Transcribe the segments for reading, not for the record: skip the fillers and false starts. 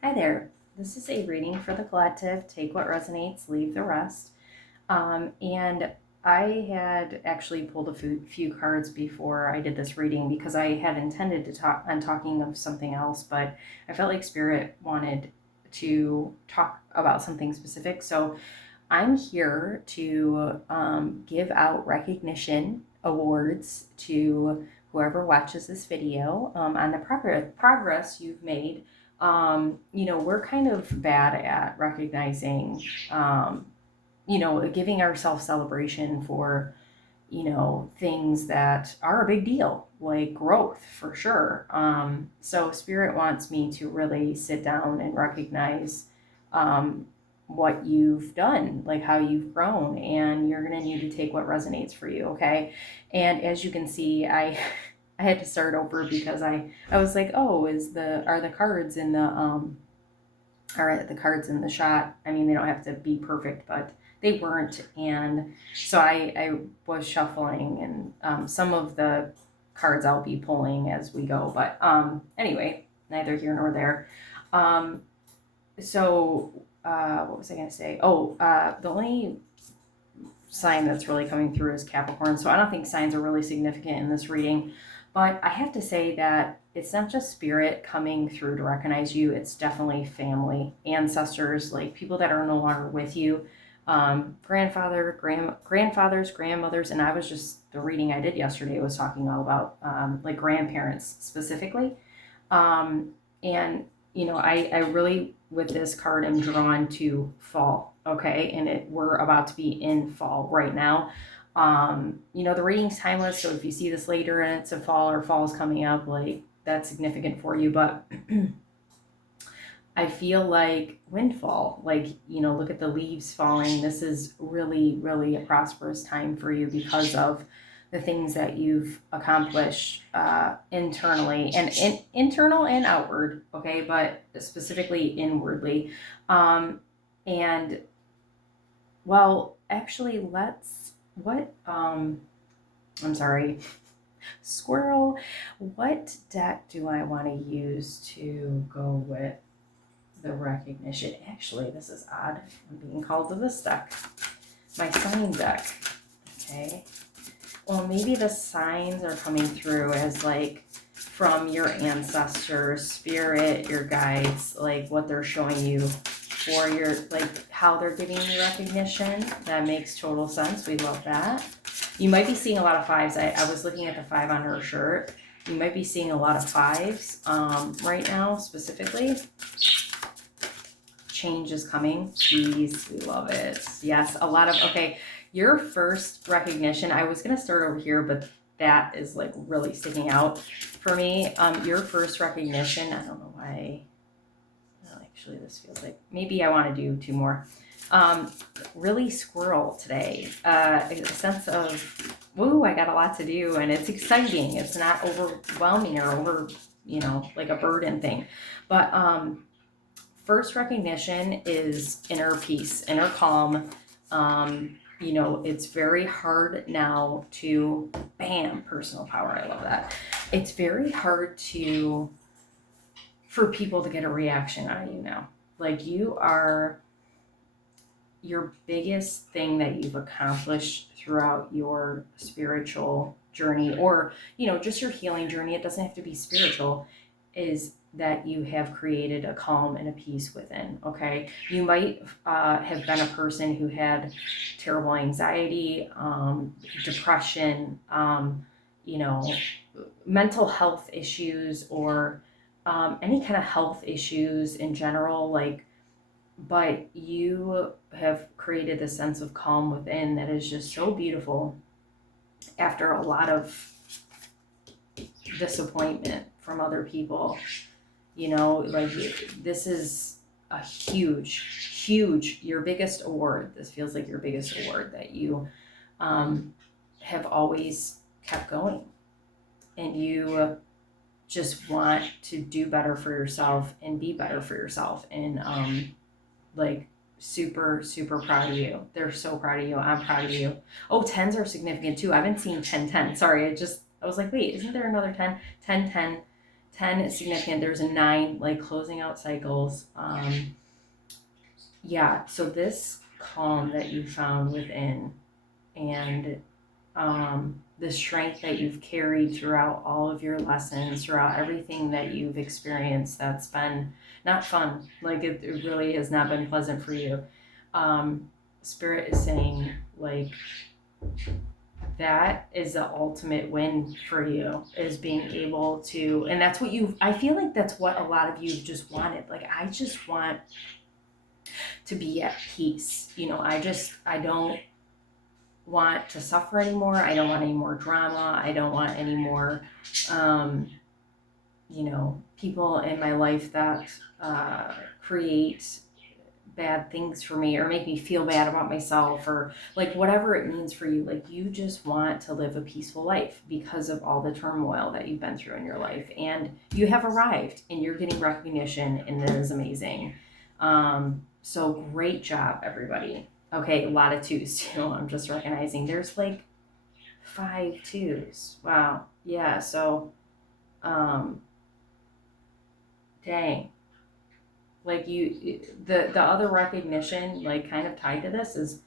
Hi there. This is a reading for the collective. Take what resonates, leave the rest. And I had actually pulled a few cards before I did this reading because I had intended to talk on talking of something else, but I felt like Spirit wanted to talk about something specific. So I'm here to give out recognition awards to whoever watches this video on the progress you've made. We're kind of bad at recognizing, um, giving ourselves celebration for, things that are a big deal, like growth for sure. So Spirit wants me to really sit down and recognize um, what you've done, like how you've grown, and you're going to need to take what resonates for you, okay? And as you can see, I had to start over because I was like, oh, are the cards in the are the cards in the shot. I mean, they don't have to be perfect, but they weren't. And so I was shuffling, and some of the cards I'll be pulling as we go. But anyway, neither here nor there. Um, what was I going to say? The only sign that's really coming through is Capricorn. So I don't think signs are really significant in this reading. But I have to say that it's not just spirit coming through to recognize you, it's definitely family, ancestors, like people that are no longer with you. Grandfathers, grandmothers, and I was just, the reading I did yesterday was talking all about like grandparents specifically. Um, and I really with this card am drawn to fall. Okay, and we're about to be in fall right now. The reading's timeless, so if you see this later and it's a fall or fall's coming up, like that's significant for you. But I feel like windfall, like, look at the leaves falling. This is really, really a prosperous time for you because of the things that you've accomplished internally and internal and outward, okay, but specifically inwardly. And well, actually, I'm sorry, squirrel, what deck do I want to use to go with the recognition? Actually, this is odd. I'm being called to this deck. My sign deck. Okay. Well, maybe the signs are coming through as like from your ancestors, spirit, your guides, like what they're showing you for your, like how they're giving you recognition. That makes total sense. We love that. You might be seeing a lot of fives. I was looking at the five on her shirt. You might be seeing a lot of fives right now, specifically. Change is coming. Please, we love it. Yes, a lot of, okay, your first recognition, I was going to start over here, but that is like really sticking out for me. Your first recognition, I don't know why. Well, actually, this feels like maybe I want to do two more. Really squirrel today. A sense of, woo, I got a lot to do, and it's exciting. It's not overwhelming or like a burden thing. But first recognition is inner peace, inner calm. It's very hard now to, bam, personal power. I love that. It's very hard for people to get a reaction out of you now. Like your biggest thing that you've accomplished throughout your spiritual journey, or just your healing journey, it doesn't have to be spiritual, is that you have created a calm and a peace within. Okay, you might have been a person who had terrible anxiety, depression, you know mental health issues, or any kind of health issues in general, like, but you have created a sense of calm within that is just so beautiful after a lot of disappointment from other people. Like, this is a huge, your biggest award. This feels like your biggest award that you have always kept going, and you just want to do better for yourself and be better for yourself. And like, super, super proud of you. They're so proud of you. I'm proud of you. Oh, tens are significant too. I've been seeing 10 10. Sorry, I was like, wait, isn't there another 10? 10 10 10 is significant. There's a 9, like closing out cycles. Yeah, so this calm that you found within, and the strength that you've carried throughout all of your lessons, throughout everything that you've experienced that's been not fun, like it really has not been pleasant for you. Spirit is saying, like, that is the ultimate win for you, is being able to, and that's what you, I feel like that's what a lot of you just wanted. Like, I just want to be at peace. I don't want to suffer anymore. I don't want any more drama. I don't want any more, people in my life that create bad things for me or make me feel bad about myself, or like whatever it means for you. Like, you just want to live a peaceful life because of all the turmoil that you've been through in your life, and you have arrived and you're getting recognition, and that is amazing. So great job, everybody. Okay, a lot of 2s too. I'm just recognizing there's like 5 2s. Wow. Yeah, so dang. Like, the other recognition, like, kind of tied to this is,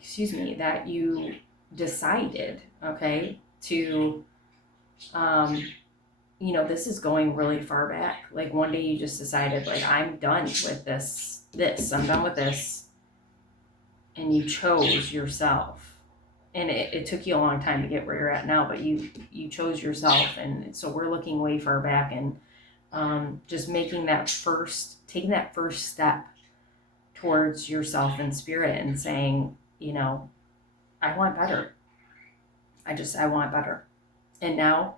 excuse me, that you decided, okay, to this is going really far back. Like, one day you just decided, like, I'm done with I'm done with this, and you chose yourself. And it took you a long time to get where you're at now, but you chose yourself. And so we're looking way far back, and just taking that first step towards yourself and spirit, and saying, I want better. I want better. And now,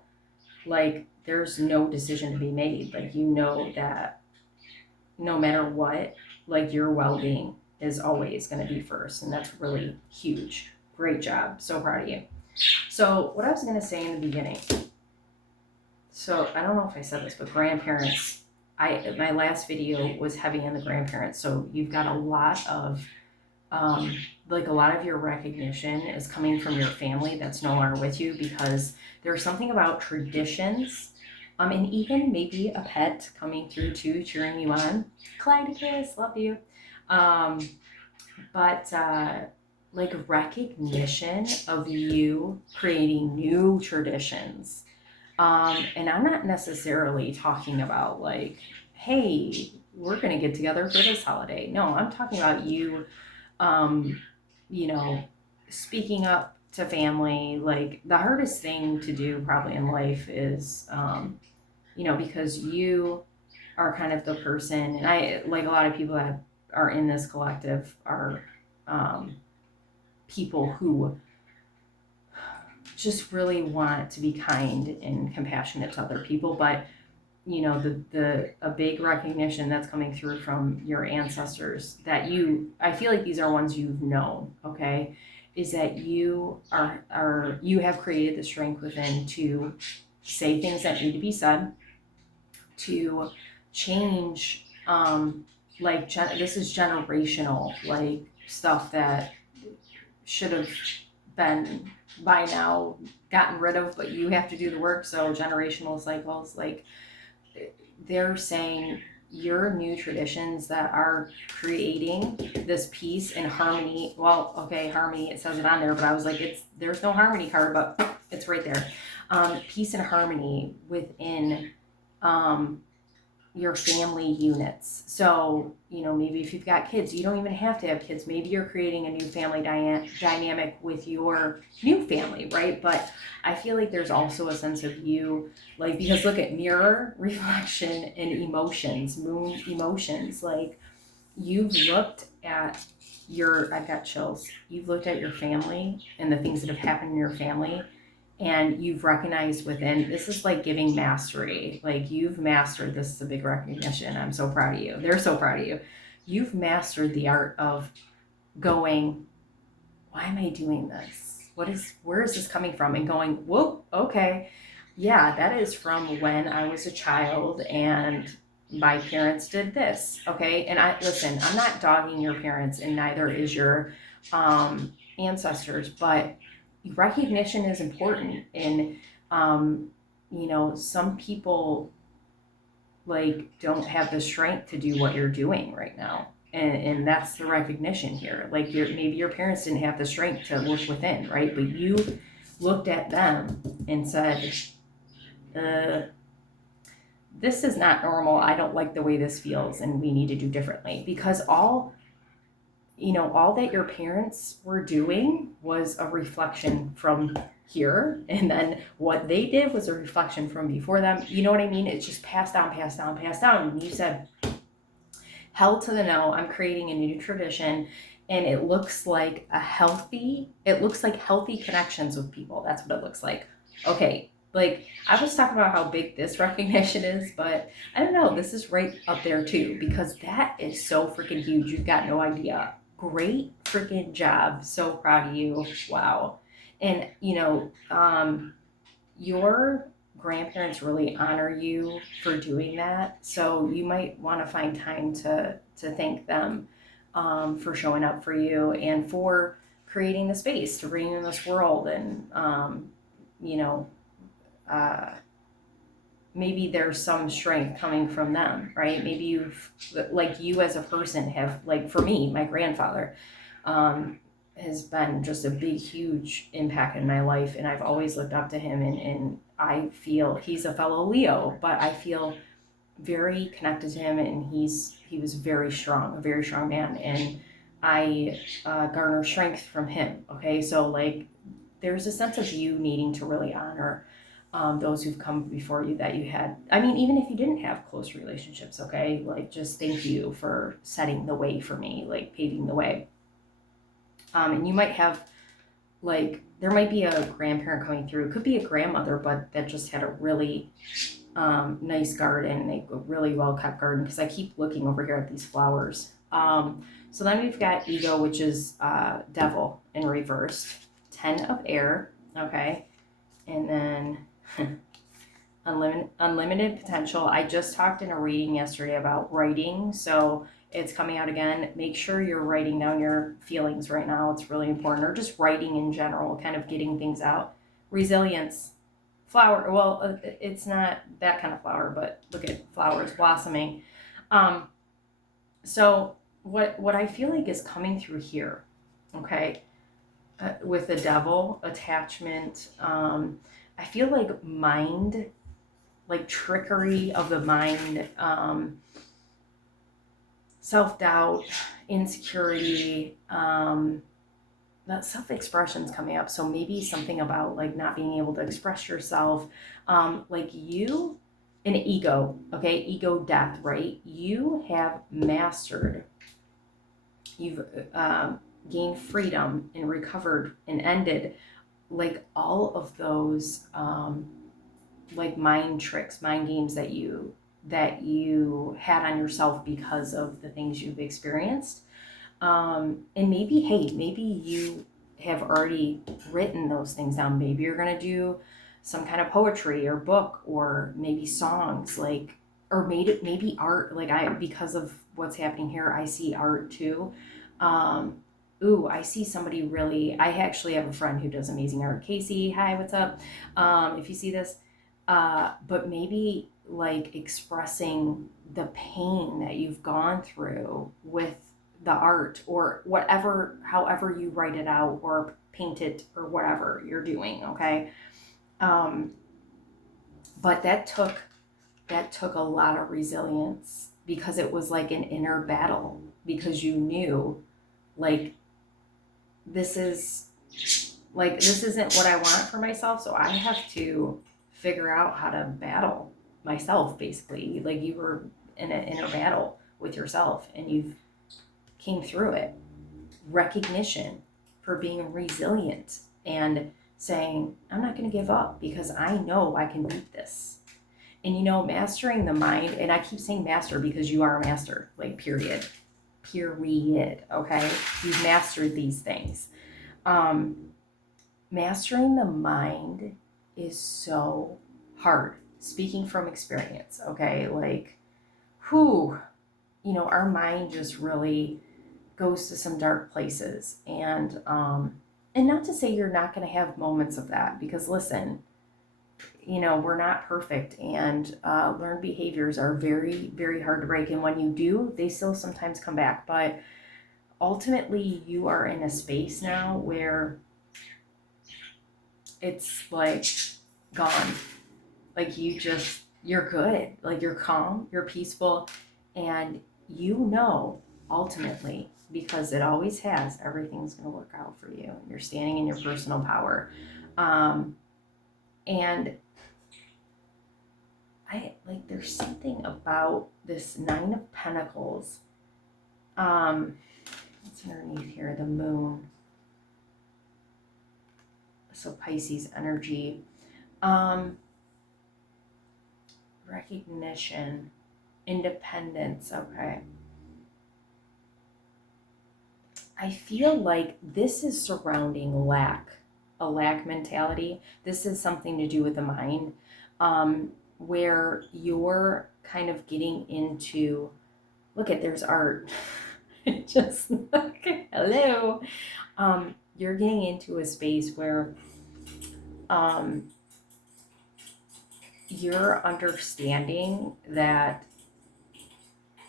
like, there's no decision to be made. Like, that no matter what, like, your well-being is always going to be first. And that's really huge. Great job. So proud of you. So what I was going to say in the beginning, so I don't know if I said this, but grandparents, my last video was heavy on the grandparents. So you've got a lot of, like, a lot of your recognition is coming from your family that's no longer with you, because there's something about traditions, and even maybe a pet coming through too, cheering you on. Clydicus, love you. But like, recognition of you creating new traditions. And I'm not necessarily talking about, like, hey, we're going to get together for this holiday. No, I'm talking about you, you know, speaking up to family. Like, the hardest thing to do probably in life is, because you are kind of the person, and I, like, a lot of people that are in this collective are people who just really want to be kind and compassionate to other people. But a big recognition that's coming through from your ancestors, that I feel like these are ones you've known, okay, is that you you have created the strength within to say things that need to be said, to change, this is generational, like, stuff that should have been by now gotten rid of, but you have to do the work. So generational cycles, like, they're saying your new traditions that are creating this peace and harmony. Well, okay, harmony, it says it on there, but I was like, there's no harmony card, but it's right there. Peace and harmony within your family units. So, maybe if you've got kids, you don't even have to have kids. Maybe you're creating a new family dynamic with your new family, right? But I feel like there's also a sense of you, like, because look at mirror, reflection, and emotions, moon emotions. Like, you've looked at I've got chills. You've looked at your family and the things that have happened in your family, and you've recognized within, this is like giving mastery. Like, you've mastered, this is a big recognition. I'm so proud of you. They're so proud of you. You've mastered the art of going, why am I doing this? Where is this coming from? And going, whoa, okay. Yeah, that is from when I was a child and my parents did this. Okay. And I'm not dogging your parents, and neither is your ancestors, but recognition is important. And some people like don't have the strength to do what you're doing right now. And that's the recognition here. Like maybe your parents didn't have the strength to look within, right? But you looked at them and said, uh, this is not normal. I don't like the way this feels, and we need to do differently. Because all that your parents were doing was a reflection from here, and then what they did was a reflection from before them. You know what I mean? It's just passed down, passed down, passed down. And you said, hell to the no, I'm creating a new tradition, and it looks like healthy connections with people. That's what it looks like. Okay, like I was talking about how big this recognition is, but I don't know, this is right up there too, because that is so freaking huge. You've got no idea. Great freaking job. So proud of you. Wow. And your grandparents really honor you for doing that. So you might want to find time to thank them, for showing up for you and for creating the space to bring you in this world. And you know, uh, maybe there's some strength coming from them, right? Maybe you as a person have, like for me, my grandfather, has been just a big, huge impact in my life. And I've always looked up to him, and I feel he's a fellow Leo, but I feel very connected to him, and he was very strong, a very strong man. And I garner strength from him. Okay. So like, there's a sense of you needing to really honor those who've come before you that you had. I mean, even if you didn't have close relationships, okay, like just thank you for setting the way for me, like paving the way. And you might have, like, there might be a grandparent coming through. It could be a grandmother, but that just had a really nice garden, a really well kept garden, because I keep looking over here at these flowers. So then we've got ego, which is devil in reverse, 10 of air, okay, and then unlimited potential. I just talked in a reading yesterday about writing, so it's coming out again. Make sure you're writing down your feelings right now. It's really important, or just writing in general, kind of getting things out. Resilience, flower. Well, it's not that kind of flower, but look at flowers blossoming. Um, so what I feel like is coming through here, okay, with the devil attachment. I feel like mind, like trickery of the mind, self-doubt, insecurity, that self-expression's coming up. So maybe something about like not being able to express yourself, like you, an ego, okay, ego death, right? You have mastered, you've gained freedom and recovered and ended like all of those like mind tricks, mind games that you had on yourself because of the things you've experienced. And maybe, hey, maybe you have already written those things down. Maybe you're going to do some kind of poetry or book, or maybe songs, like, or maybe art. Like because of what's happening here, I see art too. Um, I see somebody really, I actually have a friend who does amazing art. Casey, hi, what's up? If you see this, but maybe like expressing the pain that you've gone through with the art, or whatever, however you write it out or paint it or whatever you're doing, okay. um, but that took a lot of resilience, because it was like an inner battle, because you knew, like, this is this isn't what I want for myself, so I have to figure out how to battle myself, basically. Like, you were in an inner battle with yourself, and you've came through it. Recognition for being resilient and saying, I'm not going to give up, because I know I can beat this. And mastering the mind, and I keep saying master because you are a master, like, period. Period. Okay? You've mastered these things. Mastering the mind is so hard. Speaking from experience, okay? Like, our mind just really goes to some dark places. And not to say you're not going to have moments of that, because listen, we're not perfect, and learned behaviors are very, very hard to break. And when you do, they still sometimes come back. But ultimately, you are in a space now where it's like gone. Like you're good. Like you're calm, you're peaceful, and ultimately, because it always has, everything's going to work out for you. You're standing in your personal power. Um, and there's something about this Nine of Pentacles. What's underneath here? The moon. So Pisces energy. Recognition, independence. Okay. I feel like this is surrounding a lack mentality. This is something to do with the mind, where you're kind of getting into, look at, there's art. Just hello. You're getting into a space where you're understanding that,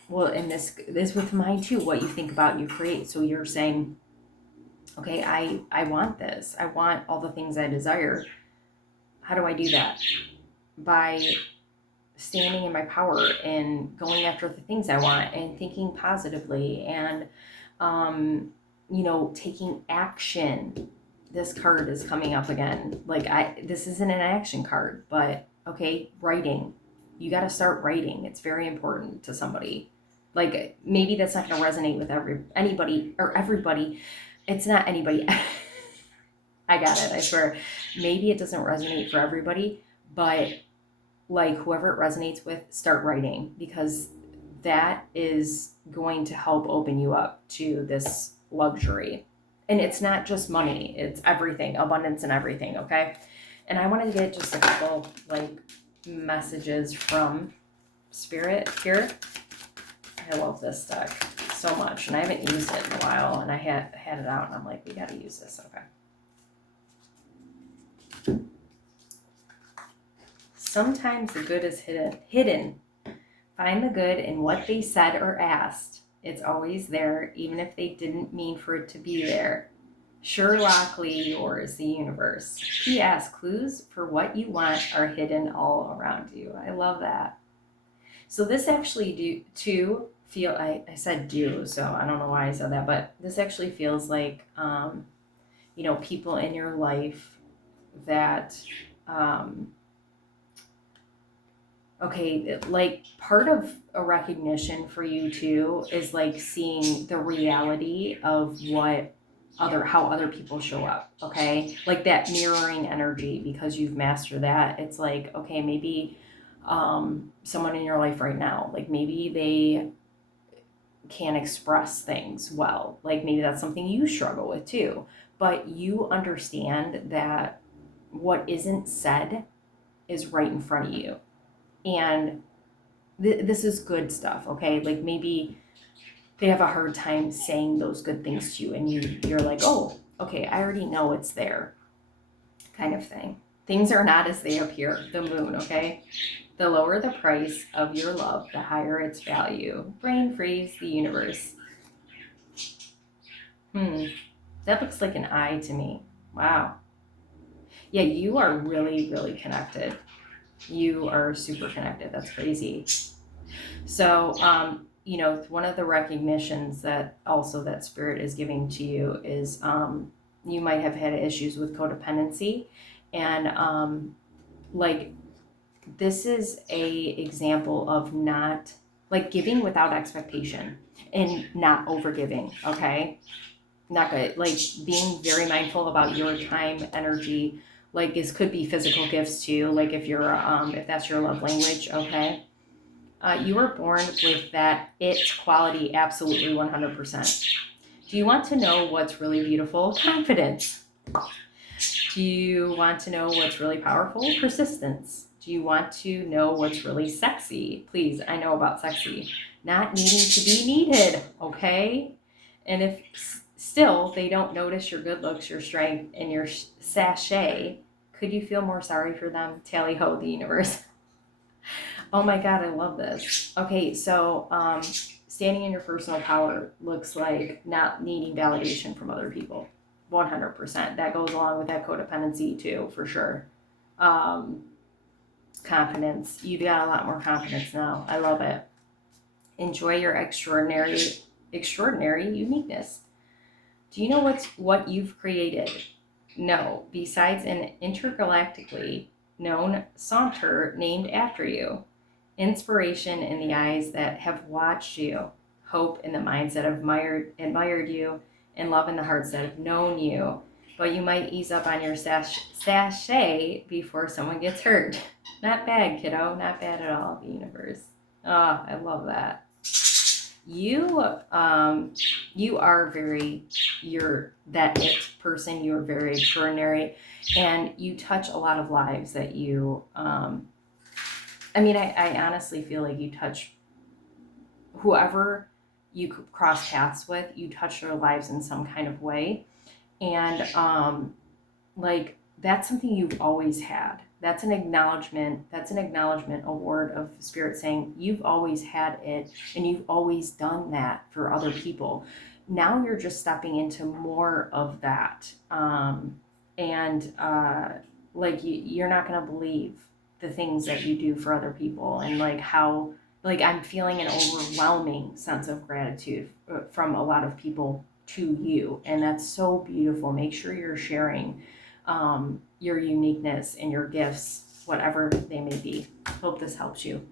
well, and this with mine too, what you think about, you create. So you're saying, okay, I want this. I want all the things I desire. How do I do that? By standing in my power and going after the things I want and thinking positively and, taking action. This card is coming up again. This isn't an action card, but okay, writing. You got to start writing. It's very important to somebody. Like, maybe that's not going to resonate with anybody or everybody. It's not anybody. I got it. I swear. Maybe it doesn't resonate for everybody, but like whoever it resonates with, start writing, because that is going to help open you up to this luxury. And it's not just money, it's everything, abundance and everything, okay? And I want to get just a couple messages from Spirit here. I love this deck so much, and I haven't used it in a while, and I had it out, and I'm like, we got to use this, okay? Sometimes the good is hidden. Find the good in what they said or asked. It's always there, even if they didn't mean for it to be there. Surely yours, the universe. P.S. Clues for what you want are hidden all around you. I love that. So this actually I said do, so I don't know why I said that, but this actually feels like, people in your life that, okay, like part of a recognition for you too is like seeing the reality of how other people show up, okay? Like that mirroring energy, because you've mastered that. It's like, okay, maybe someone in your life right now, like maybe they can't express things well. Like maybe that's something you struggle with too. But you understand that what isn't said is right in front of you. And this is good stuff, okay? Like maybe they have a hard time saying those good things to you, and you're like, oh, okay, I already know it's there, kind of thing. Things are not as they appear. The moon, okay? The lower the price of your love, the higher its value. Brain freeze, the universe. That looks like an eye to me. Wow. Yeah, you are really, really connected. You are super connected. That's crazy. So, one of the recognitions that Spirit is giving to you is you might have had issues with codependency, and this is a example of not giving without expectation and not overgiving. Okay, not good. Like being very mindful about your time, energy. Like this could be physical gifts too. Like if that's your love language, okay. You were born with that quality, absolutely 100%. Do you want to know what's really beautiful? Confidence. Do you want to know what's really powerful? Persistence. Do you want to know what's really sexy? Please, I know about sexy. Not needing to be needed, okay? And if still they don't notice your good looks, your strength, and your sachet, Could you feel more sorry for them? Tally ho, the universe. Oh my God, I love this. Okay, so standing in your personal power looks like not needing validation from other people. 100%. That goes along with that codependency too, for sure. Um, Confidence. You've got a lot more confidence now. I love it. Enjoy your extraordinary uniqueness. Do you know what you've created? No, besides an intergalactically known saunter named after you. Inspiration in the eyes that have watched you, hope in the minds that have admired you, and love in the hearts that have known you. But you might ease up on your sachet before someone gets hurt. Not bad, kiddo. Not bad at all, the universe. Oh, I love that. You are you're that it person. You're very extraordinary, and you touch a lot of lives that you I honestly feel like you touch whoever you cross paths with, you touch their lives in some kind of way. And like that's something you've always had. That's an acknowledgement. That's an acknowledgement award of spirit saying you've always had it and you've always done that for other people. Now you're just stepping into more of that. And like you're not going to believe the things that you do for other people and like how like I'm feeling an overwhelming sense of gratitude from a lot of people to you, and that's so beautiful. Make sure you're sharing your uniqueness and your gifts, whatever they may be. Hope this helps you.